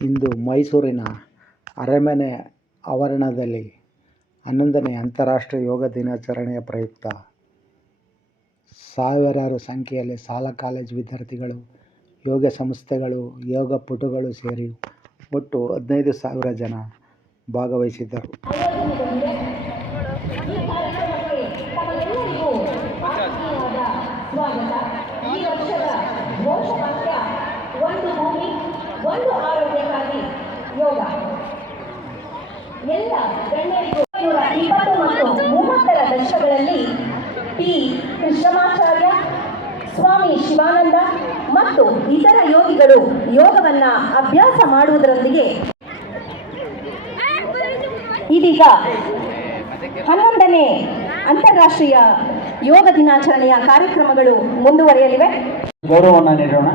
ಇಂದು ಮೈಸೂರಿನ ಅರಮನೆ ಆವರಣದಲ್ಲಿ ಹನ್ನೊಂದನೇ ಅಂತಾರಾಷ್ಟ್ರೀಯ ಯೋಗ ದಿನಾಚರಣೆಯ ಪ್ರಯುಕ್ತ ಸಾವಿರಾರು ಸಂಖ್ಯೆಯಲ್ಲಿ ಶಾಲಾ ಕಾಲೇಜು ವಿದ್ಯಾರ್ಥಿಗಳು, ಯೋಗ ಸಂಸ್ಥೆಗಳು, ಯೋಗ ಪಟುಗಳು ಸೇರಿ ಒಟ್ಟು ಹದಿನೈದು ಸಾವಿರ ಜನ ಭಾಗವಹಿಸಿದ್ದರು. ಒಂದು ಭೂಮಿ, ಒಂದು ಆರೋಗ್ಯಕ್ಕಾಗಿ ಯೋಗ ಎಲ್ಲ ಗಣ್ಯರಿಗೂ ಇಪ್ಪತ್ತು ಮತ್ತು ಮೂವತ್ತರ ದಶಕಗಳಲ್ಲಿ ಪಿ. ಕೃಷ್ಣಮಾಚಾರ್ಯ, ಸ್ವಾಮಿ ಶಿವಾನಂದ ಮತ್ತು ಇತರ ಯೋಗಿಗಳು ಯೋಗವನ್ನ ಅಭ್ಯಾಸ ಮಾಡುವುದರೊಂದಿಗೆ ಇದೀಗ ಹನ್ನೊಂದನೇ ಅಂತಾರಾಷ್ಟ್ರೀಯ ಯೋಗ ದಿನಾಚರಣೆಯ ಕಾರ್ಯಕ್ರಮಗಳು ಮುಂದುವರಿಯಲಿವೆ. ಗೌರವವನ್ನು ನೀಡೋಣ.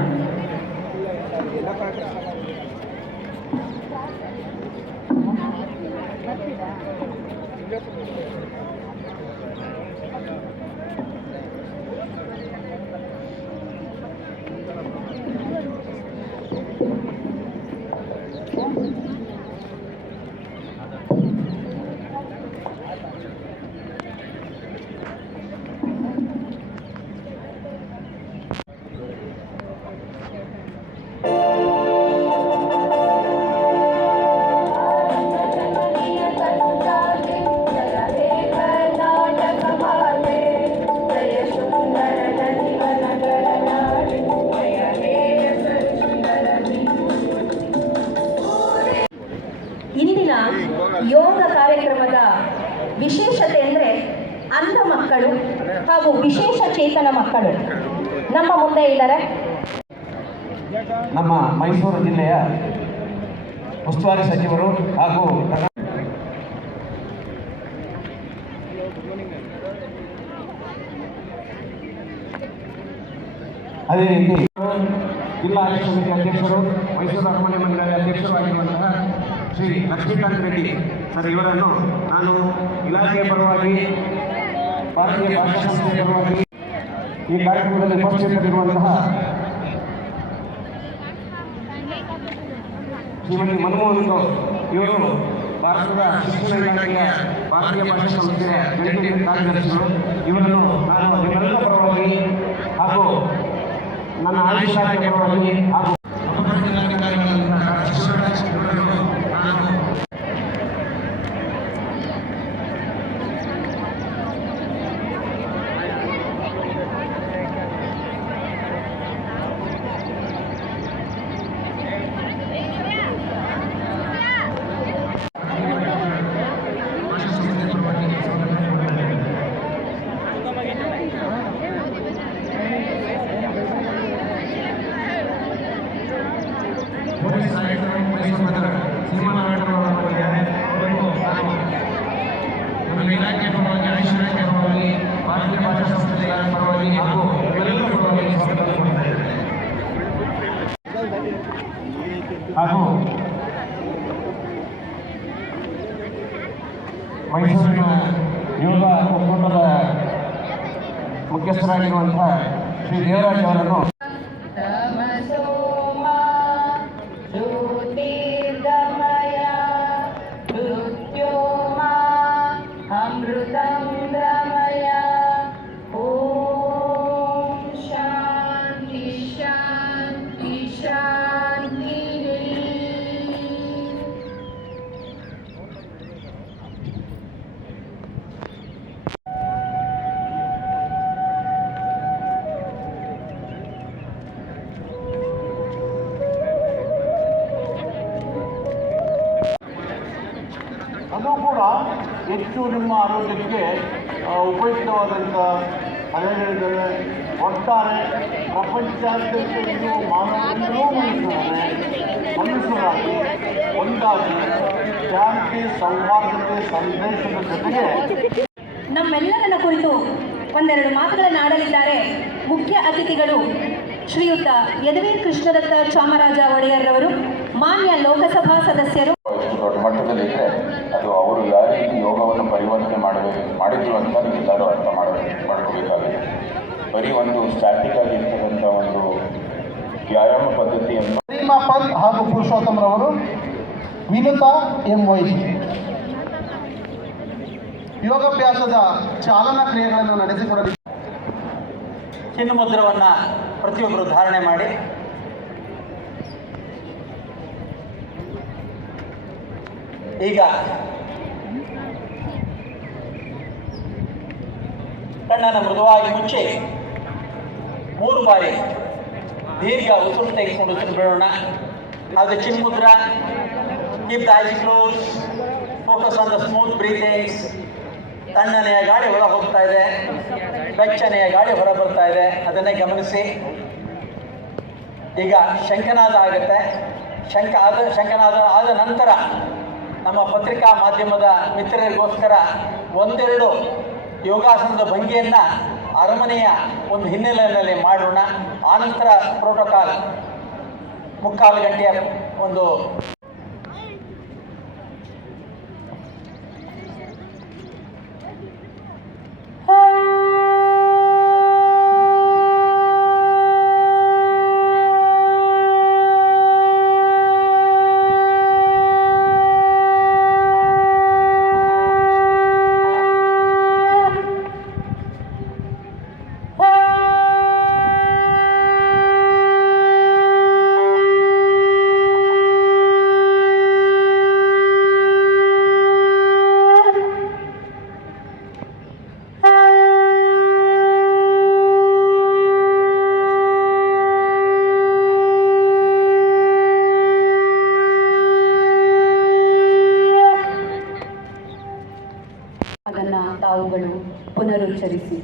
ಹಾಗೂ ವಿಶೇಷ ಚೇತನ ಮಕ್ಕಳು. ನಮ್ಮ ಮುಂದೆ ಇದ್ದಾರೆ. ನಮ್ಮ ಮೈಸೂರು ಜಿಲ್ಲೆಯ ಉಸ್ತುವಾರಿ ಸಚಿವರು ಹಾಗೂ ಅದೇ ರೀತಿ ಜಿಲ್ಲಾ ಸಮಿತಿ ಅಧ್ಯಕ್ಷರು, ಮೈಸೂರು ಅರಮನೆ ಮಂಡಳಿ ಅಧ್ಯಕ್ಷರು ಆಗಿರುವಂತಹ ಶ್ರೀ ಲಕ್ಷ್ಮೀಕಾಂತ್ ರೆಡ್ಡಿ ಸರ್, ಇವರನ್ನು ನಾನು ಇಲಾಖೆಯ ಪರವಾಗಿ ಭಾರತೀಯ ಭಾಷಾ ಸಂಸ್ಥೆಯ ಈ ಕಾರ್ಯಕ್ರಮದಲ್ಲಿ ಉಪಸ್ಥಿತರಿರುವಂತಹ ಶ್ರೀಮತಿ ಮನಮೋಹನ್ ಇವರು ಭಾರತದ ಶಿಕ್ಷಣ ಇಲಾಖೆಯ ಭಾರತೀಯ ಭಾಷಾ ಸಂಸ್ಥೆಯ ಜಂಟಿ ಕಾರ್ಯದರ್ಶಿಗಳು ಇವರನ್ನು ನಾನು ನಿಮ್ಮೆಲ್ಲ ಪರವಾಗಿ ಹಾಗೂ ನನ್ನ ಆದೇಶ ಪರವಾಗಿ ಹಾಗೂ ಉಪಜಿಲ್ಲಾಧಿಕಾರಿಗಳಾದಂತಹ ಡಾಕ್ಟರ್ ಶಿವರಾಜ್ ಇವರನ್ನು ನಾನು ಭಾಷಾ ಸಂಸ್ಥೆಯ ಪರವಾಗಿ ಸ್ವಾಗತ ಕೋರುತ್ತೇನೆ. ಪೊಲೀಸ್ ಆಯುಕ್ತರು ಮೈಸೂರು ನಗರ ಸೀಮಾನಾಟಕವನ್ನು ಮಾಡಿದ್ದಾರೆ ಅವರಿಗೂ ನಾನು ನಮ್ಮ ಇಲಾಖೆ ಪರವಾಗಿ ಆಯುಷ್ ಇಲಾಖೆ ಪರವಾಗಿ ಭಾರತೀಯ ಭಾಷಾ ಸಂಸ್ಥೆಯ ಪರವಾಗಿ ಹಾಗೂ ಎಲ್ಲರ ಪರವಾಗಿ ಸ್ವಾಗತ ಕೋರುತ್ತೇನೆ. ಹಾಗೂ ಮೈಸೂರಿನ ಯೋಗ ಒಕ್ಕೂಟದ ಮುಖ್ಯಸ್ಥರಾಗಿರುವಂತಹ ಶ್ರೀ ದೇವರಾಜ್ ಅವರನ್ನು ಅದು ಕೂಡ ಹೆಚ್ಚು ನಿಮ್ಮ ಆರೋಗ್ಯಕ್ಕೆ ಉಪಯುಕ್ತವಾದಂಥ ಸಲಹೆಗಳಿದ್ದಾವೆ ಒಟ್ಟಾರೆ ಪ್ರಪಂಚಾದ್ಯಂತ ಇರುವ ಮಾನವರೆಲ್ಲರೂ ಮನುಷ್ಯರೇ ಮನುಷ್ಯರಾಗಿ ಒಂದಾಗಿ ಶಾಂತಿ ಸೌಹಾರ್ದತೆ ಸಂದೇಶದ ಜೊತೆಗೆ ನಮ್ಮೆಲ್ಲರನ್ನ ಕುರಿತು ಒಂದೆರಡು ಮಾತುಗಳನ್ನು ಆಡಲಿದ್ದಾರೆ. ಮುಖ್ಯ ಅತಿಥಿಗಳು ಶ್ರೀಯುತ ಯದುವೀರ್ ಕೃಷ್ಣದತ್ತ ಚಾಮರಾಜ ಒಡೆಯರ್ರವರು, ಮಾನ್ಯ ಲೋಕಸಭಾ ಸದಸ್ಯರು. ಮಟ್ಟದಲ್ಲಿದ್ದರೆ ಅದು ಅವರು ಯಾವ ರೀತಿ ಯೋಗವನ್ನು ಪರಿವರ್ತನೆ ಮಾಡಬೇಕು ಮಾಡಿದ್ರು ಅಂತ ಎಲ್ಲರೂ ಅರ್ಥ ಮಾಡಬೇಕು ಮಾಡ್ಕೋಬೇಕಾಗುತ್ತೆ ಬರೀ ಒಂದು ಸ್ಟ್ಯಾಟಿಕ್ ಆಗಿರ್ತಕ್ಕಂಥ ಒಂದು ವ್ಯಾಯಾಮ ಪದ್ಧತಿಯನ್ನು ಪ್ರತಿಮಾ ಪಂತ್ ಹಾಗೂ ಪುರುಷೋತ್ತಮರವರು ವಿನುತಾ ಎಂ ವೈಜಿ ಯೋಗಾಭ್ಯಾಸದ ಚಾಲನಾ ಕ್ರಿಯೆಗಳನ್ನು ನಡೆಸಿಕೊಡಲಿದ್ದಾರೆ ಚಿನ್ನಮುದ್ರವನ್ನು ಪ್ರತಿಯೊಬ್ಬರು ಧಾರಣೆ ಮಾಡಿ ಈಗ ಕಣ್ಣನ್ನು ಮೃದುವಾಗಿ ಮುಚ್ಚಿ ಮೂರು ಬಾರಿ ದೀರ್ಘ ಉಸಿರು ತೆಗೆದುಕೊಂಡು ಉಸಿರು ಬಿಡೋಣ ಅದು chinmudra keep the eyes close focus on the smooth breathings ತಣ್ಣನೆಯ ಗಾಳಿ ಹೊರ ಹೋಗ್ತಾ ಇದೆ, ಬೆಚ್ಚನೆಯ ಗಾಳಿ ಹೊರ ಬರ್ತಾ ಇದೆ, ಅದನ್ನೇ ಗಮನಿಸಿ. ಈಗ ಶಂಕನಾದ ಆಗುತ್ತೆ. ಶಂಖ ಆದ, ಶಂಖನಾದ ಆದ ನಂತರ ನಮ್ಮ ಪತ್ರಿಕಾ ಮಾಧ್ಯಮದ ಮಿತ್ರರಿಗೋಸ್ಕರ ಒಂದೆರಡು ಯೋಗಾಸನದ ಭಂಗಿಯನ್ನು ಅರಮನೆಯ ಒಂದು ಹಿನ್ನೆಲೆಯಲ್ಲಿ ಮಾಡೋಣ. ಆನಂತರ ಪ್ರೋಟೋಕಾಲ್ ಮುಕ್ಕಾಲು ಗಂಟೆಯ ಒಂದು ಅದನ್ನು ತಾವುಗಳು ಪುನರುಚ್ಚರಿಸಿ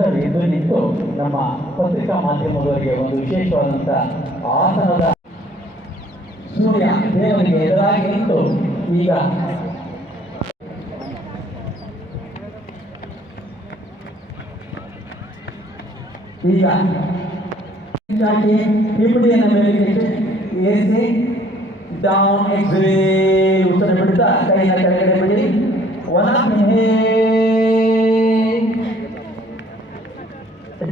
ಎಲ್ಲರೂ ಎದುರು ನಿಂತು ನಮ್ಮ ಪತ್ರಿಕಾ ಮಾಧ್ಯಮದವರಿಗೆ ಒಂದು ವಿಶೇಷವಾದಂಥ ಆಸನದ ಸೂರ್ಯ ದೇವರಿಗೆ ಎದುರಾಗಿ ನಿಂತು ಈಗ ಈಗ ಚಾಚಿ ಹಿಮ್ಮಡಿಯನ್ನು ಮೇಲೆ ಏರಿಸಿ ಡೌನ್ ಎಕ್ಸ್ರೇ ಉತ್ತರ ಬಿಡ್ತಾ ಕೈನ ಕೆಳಗಡೆ ಬಿಡಿ one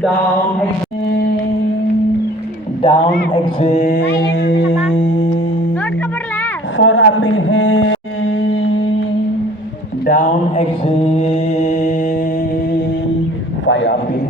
down exhale, down exhale, for up inhale, down exhale, fire up.